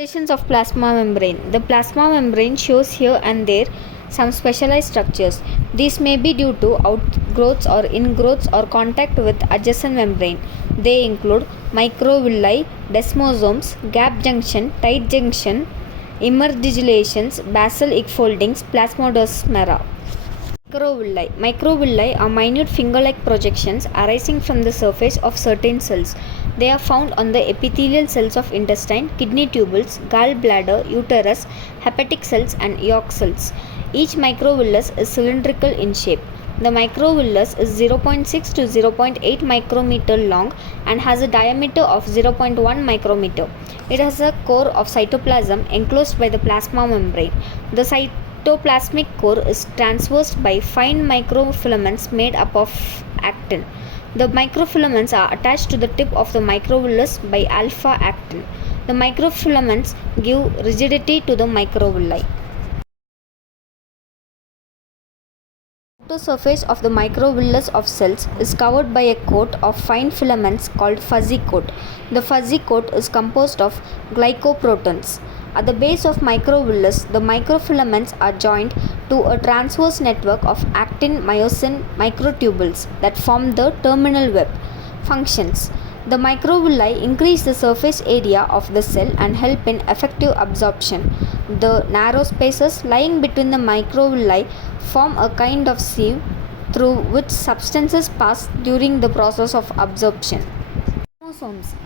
Specializations of plasma membrane. The plasma membrane shows here and there some specialized structures. These may be due to outgrowths or ingrowths or contact with adjacent membrane. They include microvilli, desmosomes, gap junction, tight junction, emarginations, basal egg foldings, plasmodesmata. Microvilli are minute finger-like projections arising from the surface of certain cells. They are found on the epithelial cells of intestine, kidney tubules, gallbladder, uterus, hepatic cells and yolk cells. Each microvillus is cylindrical in shape. The microvillus is 0.6 to 0.8 micrometer long and has a diameter of 0.1 micrometer. It has a core of cytoplasm enclosed by the plasma membrane. The cytoplasmic core is traversed by fine microfilaments made up of actin. The microfilaments are attached to the tip of the microvillus by alpha actin. The microfilaments give rigidity to the microvilli. The outer surface of the microvillus of cells is covered by a coat of fine filaments called fuzzy coat. The fuzzy coat is composed of glycoproteins. At the base of microvillus, the microfilaments are joined to a transverse network of actin-myosin microtubules that form the terminal web. Functions. The microvilli increase the surface area of the cell and help in effective absorption. The narrow spaces lying between the microvilli form a kind of sieve through which substances pass during the process of absorption.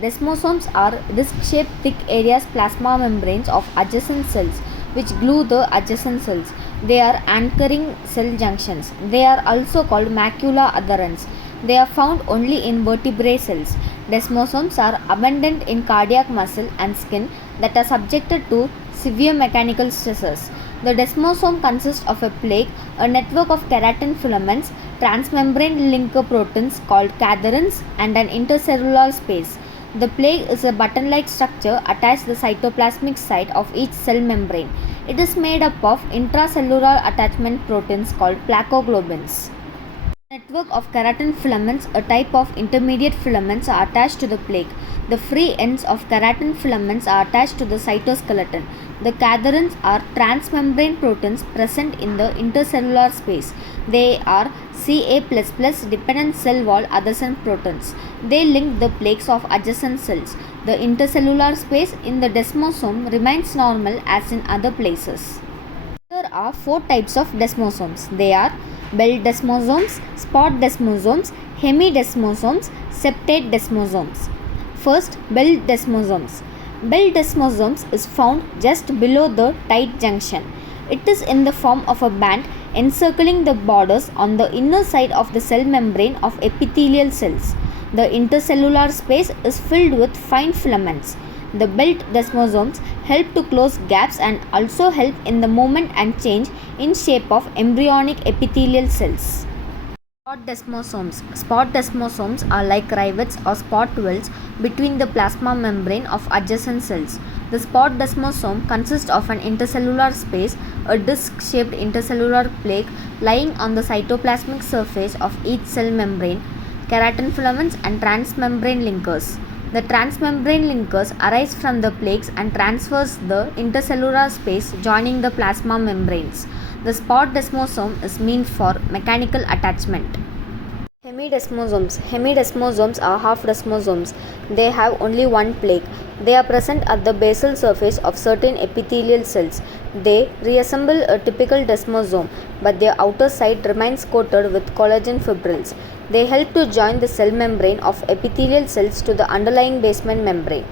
Desmosomes are disc-shaped thick areas plasma membranes of adjacent cells which glue the adjacent cells. They are anchoring cell junctions. They are also called macula adherens. They are found only in vertebrate cells. Desmosomes are abundant in cardiac muscle and skin that are subjected to severe mechanical stresses. The desmosome consists of a plaque, a network of keratin filaments, transmembrane linker proteins called cadherins, and an intercellular space. The plaque is a button-like structure attached to the cytoplasmic side of each cell membrane. It is made up of intracellular attachment proteins called plakoglobins. Network of keratin filaments, a type of intermediate filaments, are attached to the plaque. The free ends of keratin filaments are attached to the cytoskeleton. The cadherins are transmembrane proteins present in the intercellular space. They are Ca++ dependent cell wall adhesion proteins. They link the plaques of adjacent cells. The intercellular space in the desmosome remains normal as in other places. There are four types of desmosomes. They are belt desmosomes, spot desmosomes, hemidesmosomes, septate desmosomes. First, belt desmosomes. Belt desmosomes is found just below the tight junction. It is in the form of a band encircling the borders on the inner side of the cell membrane of epithelial cells. The intercellular space is filled with fine filaments. The belt desmosomes help to close gaps and also help in the movement and change in shape of embryonic epithelial cells. Spot desmosomes. Spot desmosomes are like rivets or spot wells between the plasma membrane of adjacent cells. The spot desmosome consists of an intercellular space, a disc-shaped intercellular plaque lying on the cytoplasmic surface of each cell membrane, keratin filaments and transmembrane linkers. The transmembrane linkers arise from the plaques and transverse the intercellular space joining the plasma membranes. The spot desmosome is meant for mechanical attachment. Hemidesmosomes. Hemidesmosomes are half desmosomes. They have only one plaque. They are present at the basal surface of certain epithelial cells. They resemble a typical desmosome, but their outer side remains coated with collagen fibrils. They help to join the cell membrane of epithelial cells to the underlying basement membrane.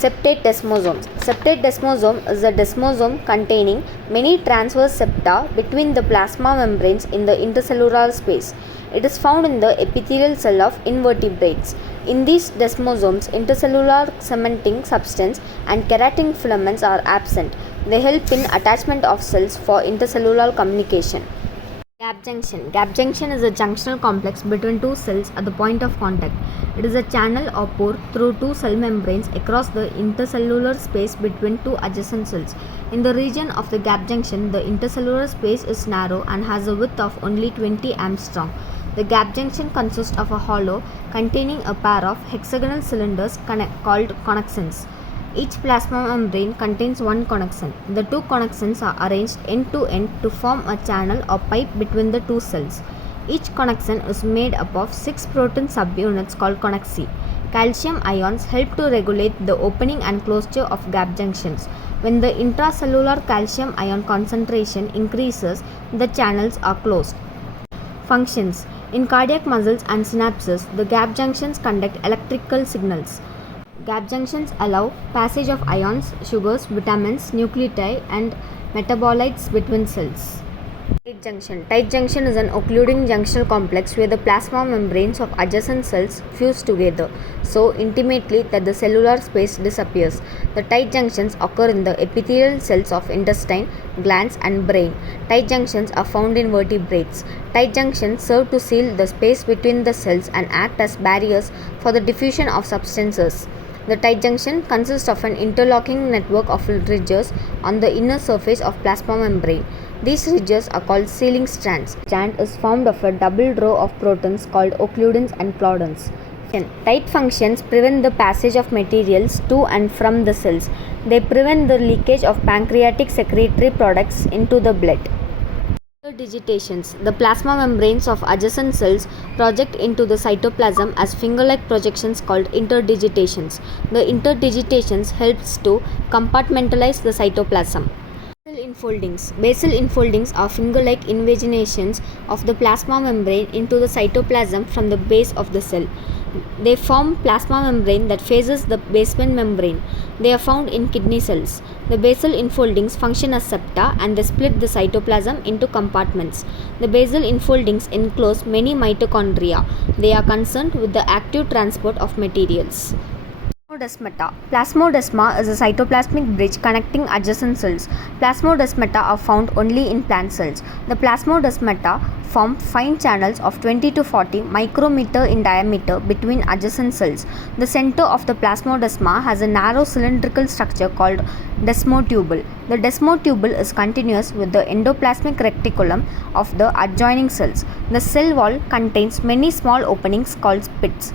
Septate desmosomes. Septate desmosome is a desmosome containing many transverse septa between the plasma membranes in the intercellular space. It is found in the epithelial cell of invertebrates. In these desmosomes, intercellular cementing substance and keratin filaments are absent. They help in attachment of cells for intercellular communication. Gap junction. Gap junction is a junctional complex between two cells at the point of contact. It is a channel or pore through two cell membranes across the intercellular space between two adjacent cells. In the region of the gap junction, the intercellular space is narrow and has a width of only 20 angstrom. The gap junction consists of a hollow containing a pair of hexagonal cylinders called connexins. Each plasma membrane contains one connection. The two connections are arranged end to end to form a channel or pipe between the two cells. Each connection is made up of 6 protein subunits called connexi. Calcium ions help to regulate the opening and closure of gap junctions. When the intracellular calcium ion concentration increases, the channels are closed. Functions. In cardiac muscles and synapses, the gap junctions conduct electrical signals. Gap junctions allow passage of ions, sugars, vitamins, nuclei, and metabolites between cells. Tight junction. Tight junction is an occluding junctional complex where the plasma membranes of adjacent cells fuse together so intimately that the cellular space disappears. The tight junctions occur in the epithelial cells of intestine, glands, and brain. Tight junctions are found in vertebrates. Tight junctions serve to seal the space between the cells and act as barriers for the diffusion of substances. The tight junction consists of an interlocking network of ridges on the inner surface of plasma membrane. These ridges are called sealing strands. Strand is formed of a double row of proteins called occludins and claudins. Tight functions prevent the passage of materials to and from the cells. They prevent the leakage of pancreatic secretory products into the blood. Interdigitations. The plasma membranes of adjacent cells project into the cytoplasm as finger-like projections called interdigitations. The interdigitations helps to compartmentalize the cytoplasm. Basal infoldings. Basal infoldings are finger-like invaginations of the plasma membrane into the cytoplasm from the base of the cell. They form plasma membrane that faces the basement membrane. They are found in kidney cells. The basal infoldings function as septa and they split the cytoplasm into compartments. The basal infoldings enclose many mitochondria. They are concerned with the active transport of materials. Plasmodesmata. Plasmodesma is a cytoplasmic bridge connecting adjacent cells. Plasmodesmata are found only in plant cells. The plasmodesmata form fine channels of 20 to 40 micrometer in diameter between adjacent cells. The center of the plasmodesma has a narrow cylindrical structure called desmotubule. The desmotubule is continuous with the endoplasmic reticulum of the adjoining cells. The cell wall contains many small openings called pits.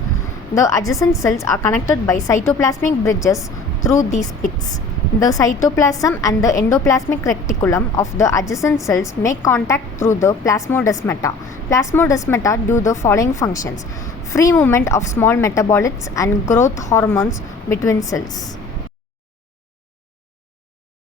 The adjacent cells are connected by cytoplasmic bridges through these pits. The cytoplasm and the endoplasmic reticulum of the adjacent cells make contact through the plasmodesmata. Plasmodesmata do the following functions: free movement of small metabolites and growth hormones between cells.